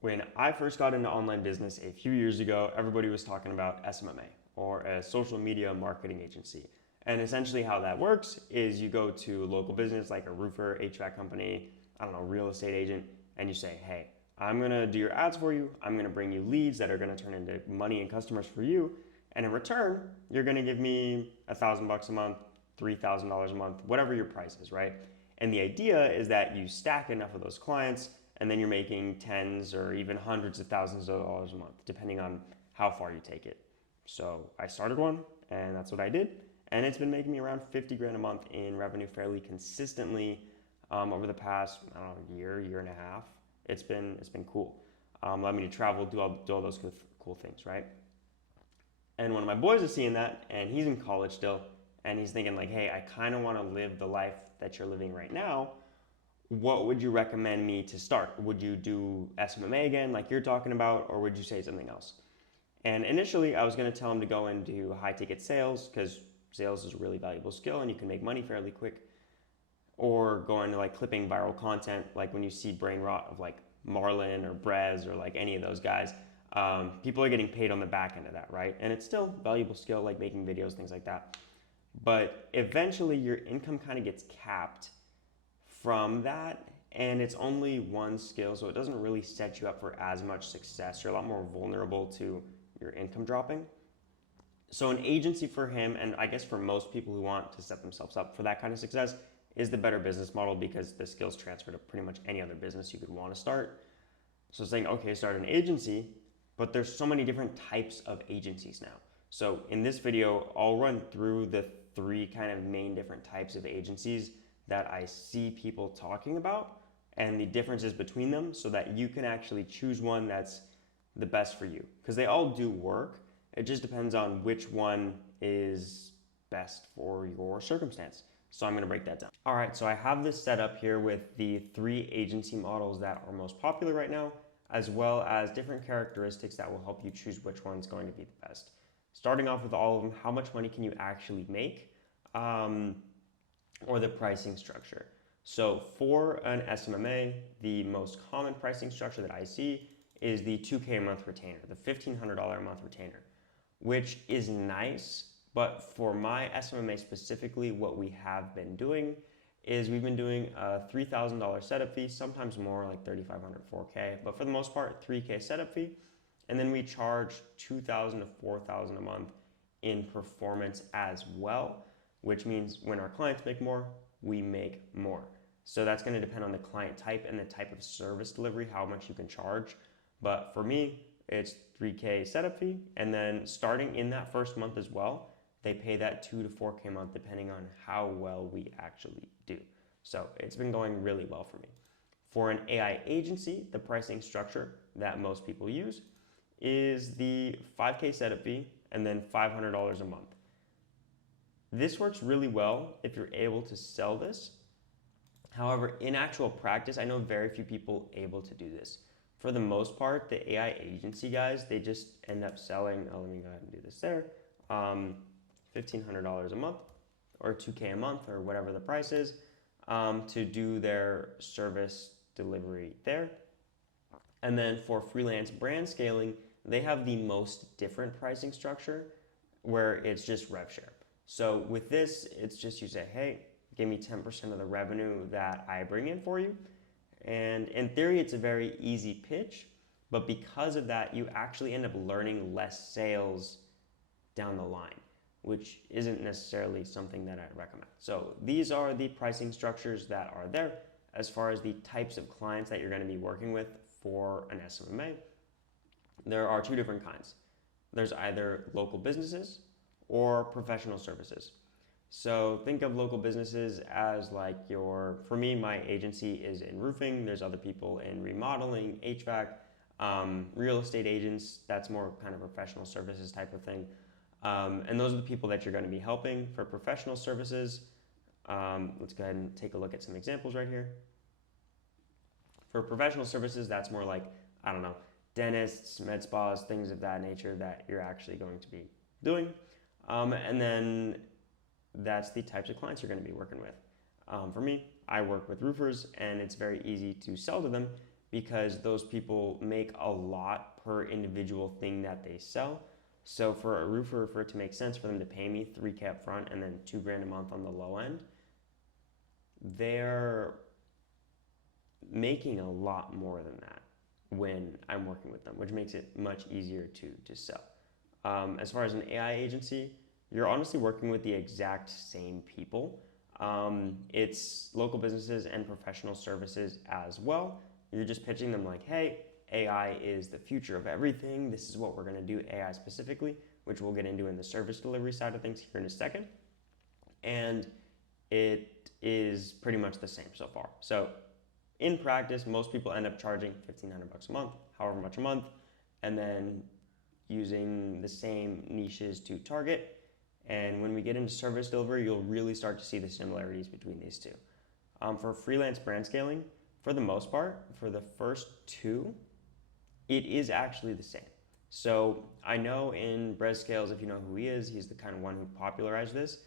When I first got into online business a few years ago, everybody was talking about SMMA, or a social media marketing agency. And essentially how that works is you go to a local business like a roofer, HVAC company, I don't know, real estate agent, and you say, hey, I'm gonna do your ads for you. I'm gonna bring you leads that are gonna turn into money and customers for you. And in return, you're gonna give me $1,000 a month, $3,000 a month, whatever your price is, right? And the idea is that you stack enough of those clients and then you're making tens or even hundreds of thousands of dollars a month, depending on how far you take it. So I started one, and that's what I did, and it's been making me around 50 grand a month in revenue fairly consistently over the past, I don't know, year and a half. It's been cool. Allowed me to travel, do all those cool things, right? And one of my boys is seeing that, and he's in college still, and he's thinking like, hey, I kind of want to live the life that you're living right now. What would you recommend me to start? Would you do SMMA again, like you're talking about, or would you say something else? And initially, I was going to tell him to go into high ticket sales because sales is a really valuable skill and you can make money fairly quick. Or go into like clipping viral content, like when you see brain rot of like Marlon or Brez or like any of those guys. People are getting paid on the back end of that, right? And it's still a valuable skill, like making videos, things like that. But eventually, your income kind of gets capped from that, and it's only one skill, so it doesn't really set you up for as much success. You're a lot more vulnerable to your income dropping. So an agency for him, and I guess for most people who want to set themselves up for that kind of success, is the better business model because the skills transfer to pretty much any other business you could want to start. So saying, okay, start an agency, but there's so many different types of agencies now. So in this video, I'll run through the three kind of main different types of agencies that I see people talking about and the differences between them so that you can actually choose one that's the best for you. Because they all do work. It just depends on which one is best for your circumstance. So I'm going to break that down. All right, so I have this set up here with the three agency models that are most popular right now, as well as different characteristics that will help you choose which one's going to be the best. Starting off with all of them, how much money can you actually make? Or the pricing structure. So for an SMMA, the most common pricing structure that I see is the 2K a month retainer, the $1,500 a month retainer, which is nice. But for my SMMA specifically, what we have been doing is we've been doing a $3,000 setup fee, sometimes more like 3,500, 4K, but for the most part, 3K setup fee. And then we charge 2,000 to 4,000 a month in performance as well, which means when our clients make more, we make more. So that's going to depend on the client type and the type of service delivery, how much you can charge. But for me, it's 3K setup fee. And then starting in that first month as well, they pay that 2 to 4K a month depending on how well we actually do. So it's been going really well for me. For an AI agency, the pricing structure that most people use is the 5K setup fee and then $500 a month. This works really well if you're able to sell this. However, in actual practice, I know very few people able to do this. For the most part, the AI agency guys, they just end up selling, let me go ahead and do this there, $1,500 a month or 2K a month or whatever the price is to do their service delivery there. And then for freelance brand scaling, they have the most different pricing structure where it's just rev share. So with this, it's just you say, hey, give me 10% of the revenue that I bring in for you. And in theory, it's a very easy pitch, but because of that, you actually end up learning less sales down the line, which isn't necessarily something that I'd recommend. So these are the pricing structures that are there as far as the types of clients that you're going to be working with for an SMMA. There are two different kinds. There's either local businesses or professional services. So think of local businesses as like for me, my agency is in roofing. There's other people in remodeling, HVAC, real estate agents. That's more kind of professional services type of thing. And those are the people that you're going to be helping for professional services. Let's go ahead and take a look at some examples right here. For professional services, that's more like, I don't know, dentists, med spas, things of that nature that you're actually going to be doing. And then that's the types of clients you're going to be working with. For me, I work with roofers and it's very easy to sell to them because those people make a lot per individual thing that they sell. So for a roofer, for it to make sense for them to pay me $3K up front and then $2,000 a month on the low end, they're making a lot more than that when I'm working with them, which makes it much easier to sell. As far as an AI agency, you're honestly working with the exact same people. It's local businesses and professional services as well. You're just pitching them like, hey, AI is the future of everything. This is what we're going to do, AI specifically, which we'll get into in the service delivery side of things here in a second. And it is pretty much the same so far. So in practice, most people end up charging $1,500 a month, however much a month, and then using the same niches to target. And when we get into service delivery, you'll really start to see the similarities between these two. For freelance brand scaling, for the most part, for the first two, it is actually the same. So I know in Brez Scales, if you know who he is, he's the kind of one who popularized this.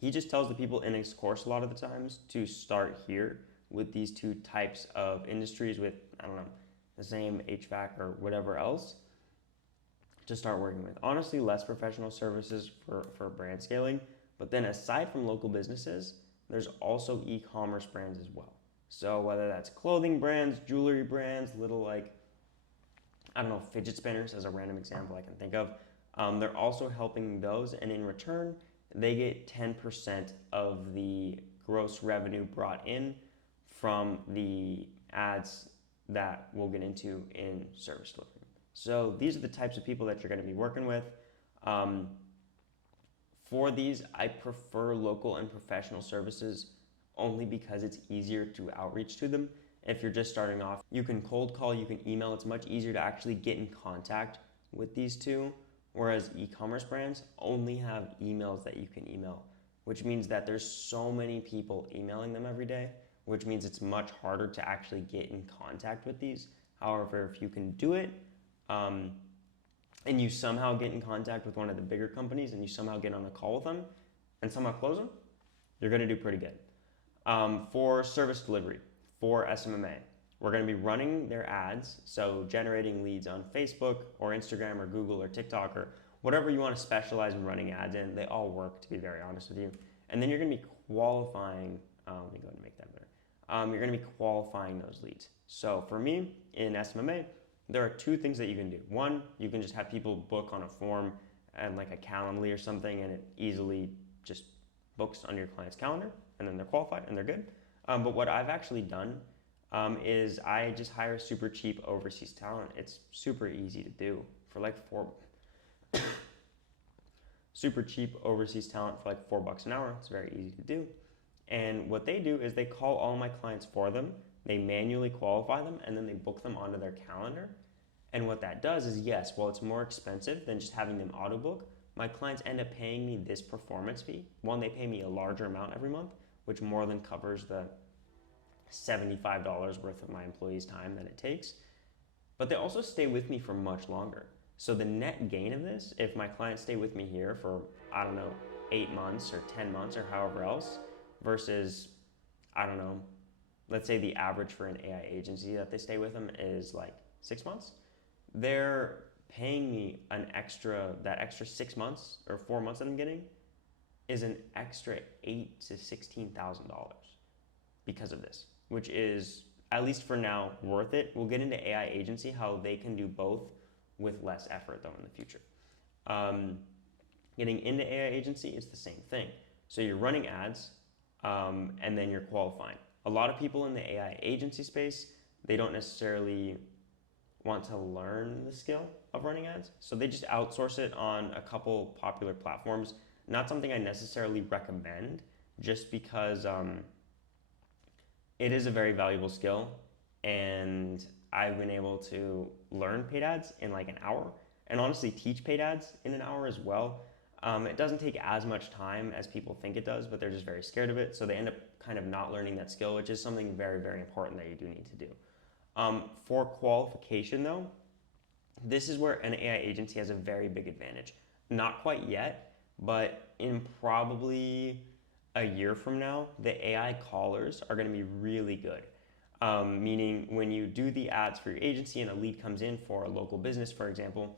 He just tells the people in his course a lot of the times to start here with these two types of industries with, I don't know, the same HVAC or whatever else to start working with. Honestly, less professional services for brand scaling. But then aside from local businesses, there's also e-commerce brands as well. So whether that's clothing brands, jewelry brands, little like, I don't know, fidget spinners as a random example I can think of. They're also helping those, and in return, they get 10% of the gross revenue brought in from the ads that we'll get into in service delivery. So these are the types of people that you're going to be working with. For these, I prefer local and professional services only because it's easier to outreach to them. If you're just starting off, you can cold call, you can email. It's much easier to actually get in contact with these two, whereas e-commerce brands only have emails that you can email, which means that there's so many people emailing them every day, which means it's much harder to actually get in contact with these. However, if you can do it, and you somehow get in contact with one of the bigger companies and you somehow get on a call with them and somehow close them, you're going to do pretty good. For service delivery, for SMMA, we're going to be running their ads, so generating leads on Facebook or Instagram or Google or TikTok or whatever you want to specialize in running ads in. They all work, to be very honest with you. And then you're going to be qualifying, let me go ahead and make that better. You're going to be qualifying those leads. So for me, in SMMA, there are two things that you can do. One, you can just have people book on a form and like a Calendly or something, and it easily just books on your client's calendar, and then they're qualified and they're good. But what I've actually done is I just hire super cheap overseas talent. It's super easy to do for like super cheap overseas talent for like $4 an hour. It's very easy to do. And what they do is they call all my clients for them. They manually qualify them, and then they book them onto their calendar. And what that does is, yes, while it's more expensive than just having them auto book, my clients end up paying me this performance fee. One, they pay me a larger amount every month, which more than covers the $75 worth of my employees' time that it takes. But they also stay with me for much longer. So the net gain of this, if my clients stay with me here for, I don't know, 8 months or 10 months or however else, versus, I don't know, let's say the average for an AI agency that they stay with them is like 6 months, they're paying me that extra 6 months or 4 months that I'm getting is an extra $8,000 to $16,000 because of this, which is, at least for now, worth it. We'll get into AI agency, how they can do both with less effort though in the future. Getting into AI agency is the same thing. So you're running ads and then you're qualifying. A lot of people in the AI agency space, they don't necessarily want to learn the skill of running ads, so they just outsource it on a couple popular platforms. Not something I necessarily recommend, just because it is a very valuable skill, and I've been able to learn paid ads in like an hour, and honestly teach paid ads in an hour as well. It doesn't take as much time as people think it does, but they're just very scared of it, so they end up kind of not learning that skill, which is something very, very important that you do need to do. For qualification though, this is where an AI agency has a very big advantage. Not quite yet, but in probably a year from now, the AI callers are going to be really good. Meaning when you do the ads for your agency and a lead comes in for a local business, for example,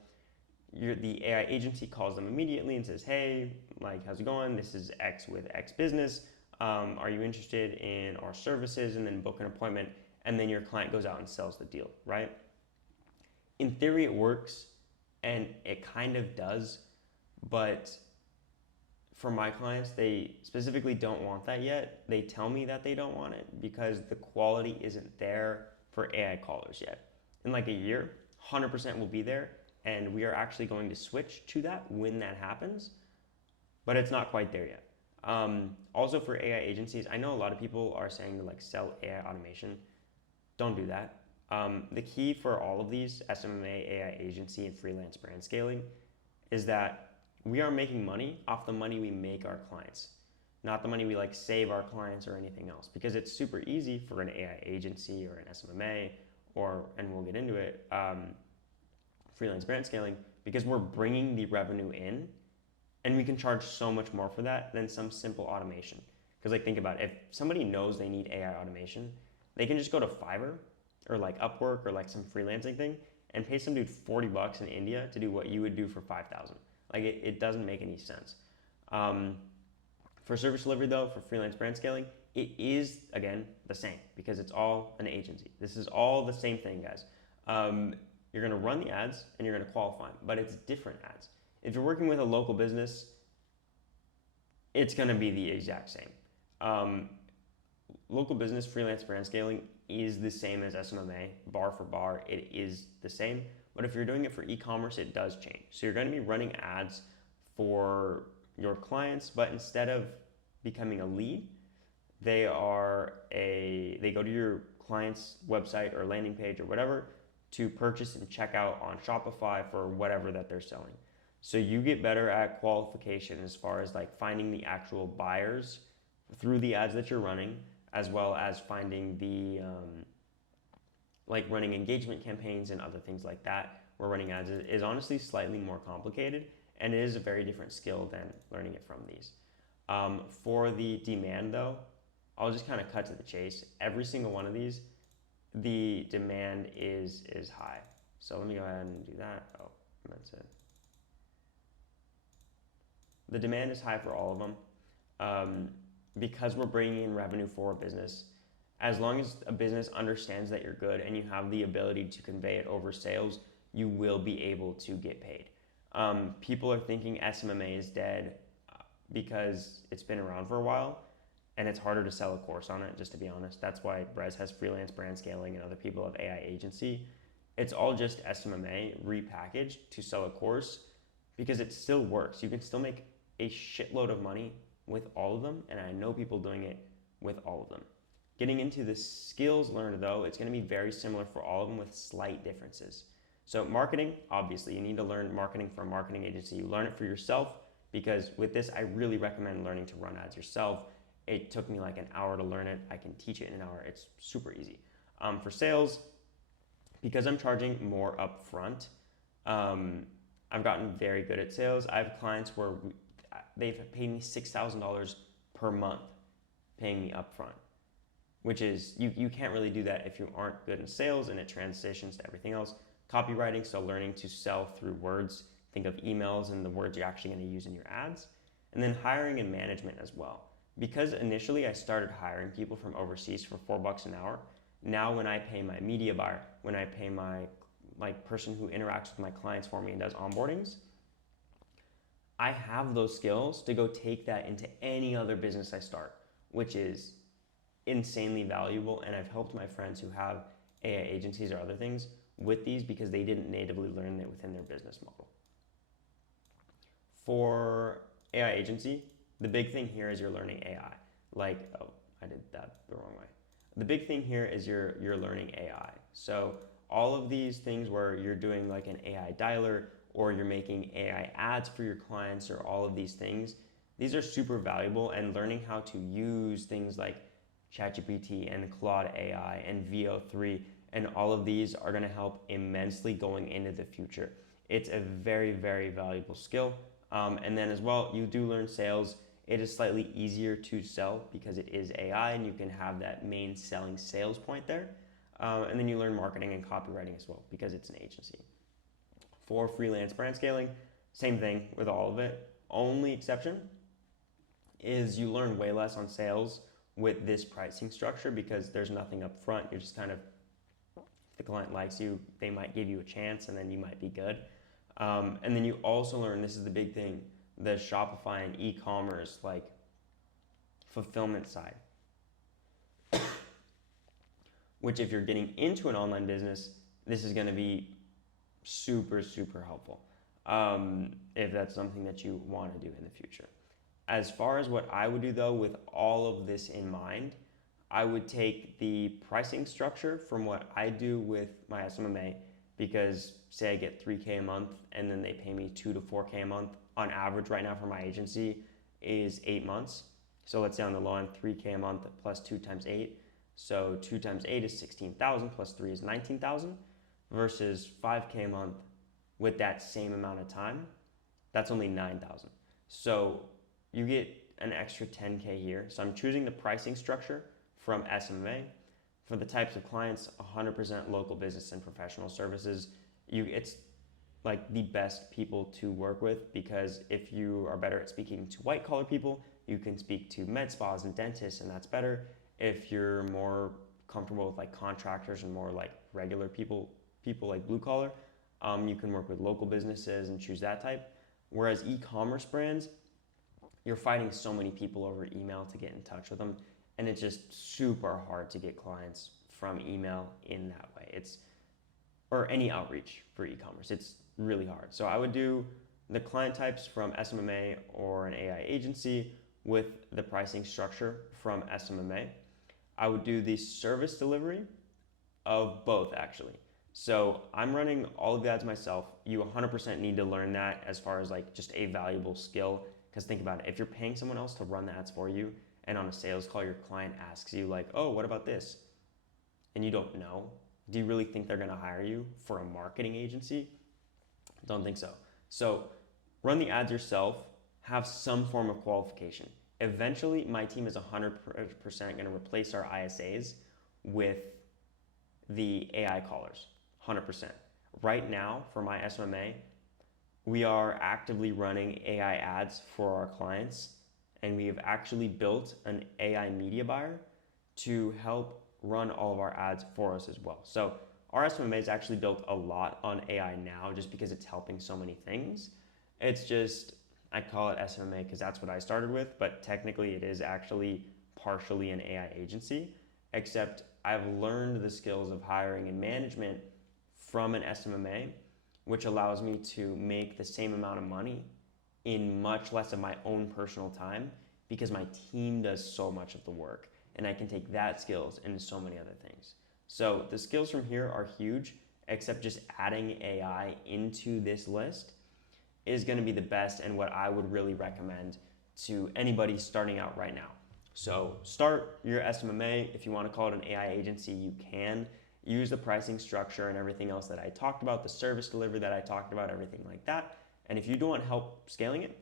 the AI agency calls them immediately and says, hey, like, how's it going? This is X with X business. Are you interested in our services? And then book an appointment. And then your client goes out and sells the deal, right? In theory, it works, and it kind of does, but for my clients, they specifically don't want that yet. They tell me that they don't want it because the quality isn't there for AI callers yet. In like a year, 100% will be there, and we are actually going to switch to that when that happens, but it's not quite there yet. Also for AI agencies, I know a lot of people are saying to like sell AI automation. Don't do that. The key for all of these, SMMA, AI agency, and freelance brand scaling, is that we are making money off the money we make our clients, not the money we like save our clients or anything else. Because it's super easy for an AI agency or an SMMA, or, and we'll get into it, freelance brand scaling, because we're bringing the revenue in, and we can charge so much more for that than some simple automation. Because like think about it, if somebody knows they need AI automation, they can just go to Fiverr or like Upwork or like some freelancing thing and pay some dude $40 in India to do what you would do for 5,000. Like it doesn't make any sense. For service delivery though, for freelance brand scaling, it is again the same because it's all an agency. This is all the same thing, guys. You're gonna run the ads and you're gonna qualify them, but it's different ads. If you're working with a local business, it's gonna be the exact same. Local business freelance brand scaling is the same as SMMA, bar for bar, it is the same. But if you're doing it for e-commerce, it does change. So you're going to be running ads for your clients, but instead of becoming a lead, they go to your client's website or landing page or whatever to purchase and check out on Shopify for whatever that they're selling. So you get better at qualification as far as like finding the actual buyers through the ads that you're running, as well as finding the like running engagement campaigns and other things like that, where running ads is honestly slightly more complicated, and it is a very different skill than learning it from these. For the demand though, I'll just kind of cut to the chase. Every single one of these, the demand is high. So let me go ahead and do that. Oh, I meant to. The demand is high for all of them because we're bringing in revenue for a business. As long as a business understands that you're good and you have the ability to convey it over sales, you will be able to get paid. People are thinking SMMA is dead because it's been around for a while and it's harder to sell a course on it, just to be honest. That's why Brez has freelance brand scaling and other people have AI agency. It's all just SMMA repackaged to sell a course because it still works. You can still make a shitload of money with all of them, and I know people doing it with all of them. Getting into the skills learned though, it's going to be very similar for all of them with slight differences. So marketing, obviously you need to learn marketing from a marketing agency. You learn it for yourself, because with this I really recommend learning to run ads yourself. It took me like an hour to learn it. I can teach it in an hour. It's super easy. For sales, because I'm charging more upfront, I've gotten very good at sales. I have clients where they've paid me $6,000 per month paying me upfront, which is, you can't really do that if you aren't good in sales, and it transitions to everything else. Copywriting, so learning to sell through words. Think of emails and the words you're actually going to use in your ads. And then hiring and management as well. Because initially I started hiring people from overseas for $4 an hour, now when I pay my media buyer, when I pay my person who interacts with my clients for me and does onboardings, I have those skills to go take that into any other business I start, which is insanely valuable. And I've helped my friends who have AI agencies or other things with these because they didn't natively learn it within their business model. For AI agency, the big thing here is you're learning AI. Oh, I did that the wrong way. The big thing here is you're learning AI. So all of these things where you're doing like an AI dialer, or you're making AI ads for your clients, or all of these things, these are super valuable. And learning how to use things like ChatGPT and Claude AI and VO3 and all of these are going to help immensely going into the future. It's a very, very valuable skill. And then as well, you do learn sales. it is slightly easier to sell because it is AI and you can have that main selling sales point there. And then you learn marketing and copywriting as well because it's an agency. For freelance brand scaling, same thing with all of it. Only exception is you learn way less on sales with this pricing structure because there's nothing up front. You're just kind of, if the client likes you, they might give you a chance and then you might be good. And then you also learn, this is the big thing, the Shopify and e-commerce, like fulfillment side. Which if you're getting into an online business, this is going to be super, super helpful if that's something that you want to do in the future. As far as what I would do though, with all of this in mind, I would take the pricing structure from what I do with my SMMA, because say I get 3K a month and then they pay me 2 to 4K a month on average right now for my agency is 8 months. So let's say on the low end, 3K a month plus 2 times 8. So 2 times 8 is 16,000 plus 3 is 19,000 versus 5K a month with that same amount of time. That's only 9,000. So you get an extra 10K here. So I'm choosing the pricing structure from SMMA. For the types of clients, 100% local business and professional services. It's like the best people to work with, because if you are better at speaking to white collar people, you can speak to med spas and dentists, and that's better. If you're more comfortable with like contractors and more like regular people like blue collar, you can work with local businesses and choose that type. Whereas e-commerce brands, you're fighting so many people over email to get in touch with them, and it's just super hard to get clients from email in that way. Or any outreach for e-commerce. It's really hard. So I would do the client types from SMMA or an AI agency with the pricing structure from SMMA. I would do the service delivery of both actually. So I'm running all of the ads myself. You 100% need to learn that as far as like just a valuable skill. Because think about it, if you're paying someone else to run the ads for you and on a sales call your client asks you like, oh, what about this? And you don't know, do you really think they're gonna hire you for a marketing agency? Don't think so. So run the ads yourself, have some form of qualification. Eventually, my team is 100% gonna replace our ISAs with the AI callers, 100%. Right now, for my SMMA, we are actively running AI ads for our clients, and we have actually built an AI media buyer to help run all of our ads for us as well. So our SMMA is actually built a lot on AI now just because it's helping so many things. It's just, I call it SMMA because that's what I started with, but technically it is actually partially an AI agency, except I've learned the skills of hiring and management from an SMMA, which allows me to make the same amount of money in much less of my own personal time because my team does so much of the work, and I can take that skills into so many other things. So the skills from here are huge, except just adding AI into this list is going to be the best and what I would really recommend to anybody starting out right now. So start your SMMA. If you want to call it an AI agency, you can. Use the pricing structure and everything else that I talked about, the service delivery that I talked about, everything like that. And if you do want help scaling it,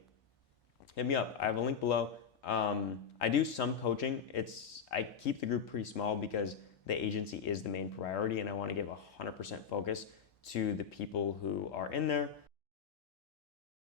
hit me up. I have a link below. I do some coaching. I keep the group pretty small because the agency is the main priority and I want to give 100% focus to the people who are in there.